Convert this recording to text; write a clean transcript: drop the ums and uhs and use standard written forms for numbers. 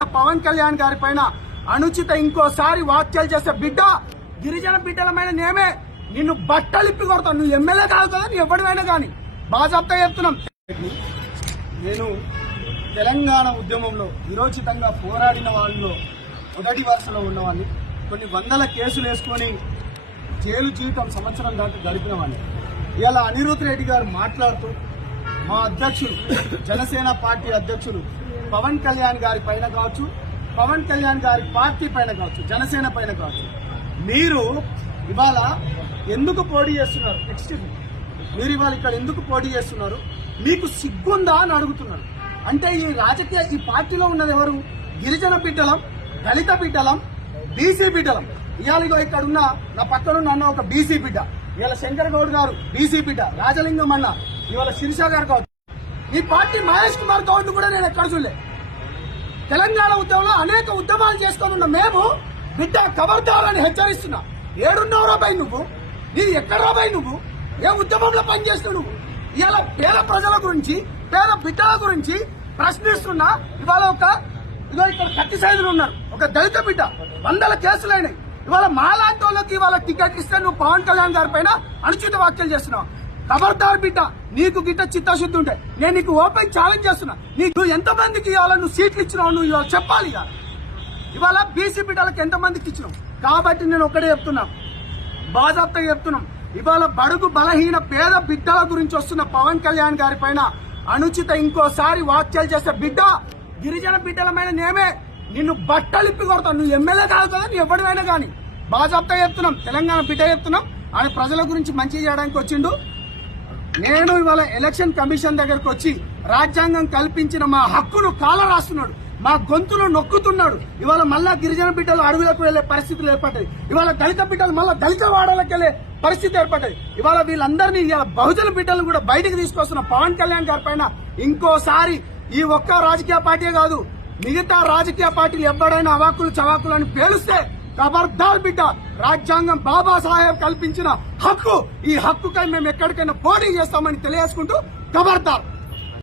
పవన్ కళ్యాణ్ గారి పైన అనుచిత ఇంకోసారి వ్యాఖ్యలు చేసే బిడ్డ గిరిజన బిడ్డలమైన నేమే నిన్ను బట్టలిప్పి కొడతాను. నువ్వు ఎమ్మెల్యే కాదు కదా, నీ ఎవరివైనా కానీ బాజాప్తా చెప్తున్నాం. నేను తెలంగాణ ఉద్యమంలో విరోచితంగా పోరాడిన వాళ్ళలో మొదటి వరుసలో ఉన్నవాడిని. కొన్ని వందల కేసులు వేసుకొని జైలు జీవితం సంవత్సరం దాకా గడిపిన వాడిని. ఇలా అనిరుద్ రెడ్డి గారు మాట్లాడుతూ మా అధ్యక్షులు జనసేన పార్టీ అధ్యక్షులు పవన్ కళ్యాణ్ గారి పైన కావచ్చు, పవన్ కళ్యాణ్ గారి పార్టీ పైన కావచ్చు, జనసేన పైన కావచ్చు, మీరు ఇవాళ ఎందుకు పోటీ చేస్తున్నారు? ఎక్స్క్యూజ్ మీ, మీరు ఇవాళ ఇక్కడ ఎందుకు పోటీ చేస్తున్నారు? మీకు సిగ్గుందా అని అడుగుతున్నారు. అంటే ఈ పార్టీలో ఉన్నది ఎవరు? గిరిజన బిడ్డలం, దళిత బిడ్డలం, బీసీ బిడ్డలం. ఇవాళ ఇక్కడ ఉన్న నా పక్కనున్న అన్న ఒక బీసీ బిడ్డ, ఇవాళ శంకర్ గౌడ్ గారు బీసీ బిడ్డ, రాజలింగం అన్న, ఇవాళ శిరీష గారు కావచ్చు. ఈ పార్టీ మహేష్ కుమార్ గౌడ్ కూడా నేను ఎక్కడ చూడలే. తెలంగాణ ఉద్యమంలో అనేక ఉద్యమాలు చేసుకొని ఉన్న మేము బిడ్డ ఖబర్దారని హెచ్చరిస్తున్నా. ఏడున్నావురా బై నువ్వు? నీది ఎక్కడరా బై నువ్వు? ఏ ఉద్యమంలో పనిచేస్తున్నావు నువ్వు? ఇవాళ పేద ప్రజల గురించి, పేద బిడ్డల గురించి ప్రశ్నిస్తున్నా. ఇవాళ ఇక్కడ కత్తి సైజులు ఉన్నారు, ఒక దళిత బిడ్డ, వందల కేసులైనాయి. ఇవాళ మాలాంటి వాళ్ళకి ఇవాళ టికెట్ ఇస్తే నువ్వు పవన్ కళ్యాణ్ గారి పైన అనుచిత వ్యాఖ్యలు చేస్తున్నావు. ఖబర్దార్ బిడ్డ, నీకు గిట్ట చిత్తశుద్ధి ఉంటే నేను నీకు ఓపెన్ ఛాలెంజ్ చేస్తున్నా. నీకు ఎంతమందికి ఇవాళ నువ్వు సీట్లు ఇచ్చినావు నువ్వు ఇవాళ చెప్పాలి. ఇవాళ బీసీ బిడ్డలకు ఎంతమందికి ఇచ్చినావు? కాబట్టి నేను ఒకటే చెప్తున్నా, బాజాప్తా చెప్తున్నాం. ఇవాళ బడుగు బలహీన పేద బిడ్డల గురించి వస్తున్న పవన్ కళ్యాణ్ గారి పైన అనుచిత ఇంకోసారి వ్యాఖ్యలు చేసే బిడ్డ గిరిజన బిడ్డలమైన నేమే నిన్ను బట్టలిప్పి కొడతాను. నువ్వు ఎమ్మెల్యే కాదు కదా, నీ ఎవరివైనా కానీ బాజాప్తా చెప్తున్నాం. తెలంగాణ బిడ్డ చెప్తున్నాం. ఆయన ప్రజల గురించి మంచి చేయడానికి వచ్చిండు. నేను ఇవాళ ఎలక్షన్ కమిషన్ దగ్గరకు వచ్చి రాజ్యాంగం కల్పించిన మా హక్కును కాల రాస్తున్నాడు, మా గొంతును నొక్కుతున్నాడు. ఇవాళ మళ్ళా గిరిజన బిడ్డలు అడవులకు వెళ్లే పరిస్థితులు ఏర్పడ్డాయి. ఇవాళ దళిత బిడ్డలు మళ్ళా దళిత వాడలకు వెళ్లే పరిస్థితి ఏర్పడ్డాయి. ఇవాళ వీళ్ళందరినీ ఇవాళ బహుజన బిడ్డలను కూడా బయటకు తీసుకొస్తున్న పవన్ కళ్యాణ్ గారి పైన ఇంకోసారి ఈ ఒక్క రాజకీయ పార్టీ కాదు, మిగతా రాజకీయ పార్టీలు ఎవరైనా అవాకులు చవాకులు అని పేలుస్తే ఖబర్దార్ బిడ్డ, రాజ్యాంగం బాబాసాహెబ్ కల్పించిన హక్కు, ఈ హక్కుకై మేము ఎక్కడికైనా పోటీ చేస్తామని తెలియజేసుకుంటూ ఖబర్దార్.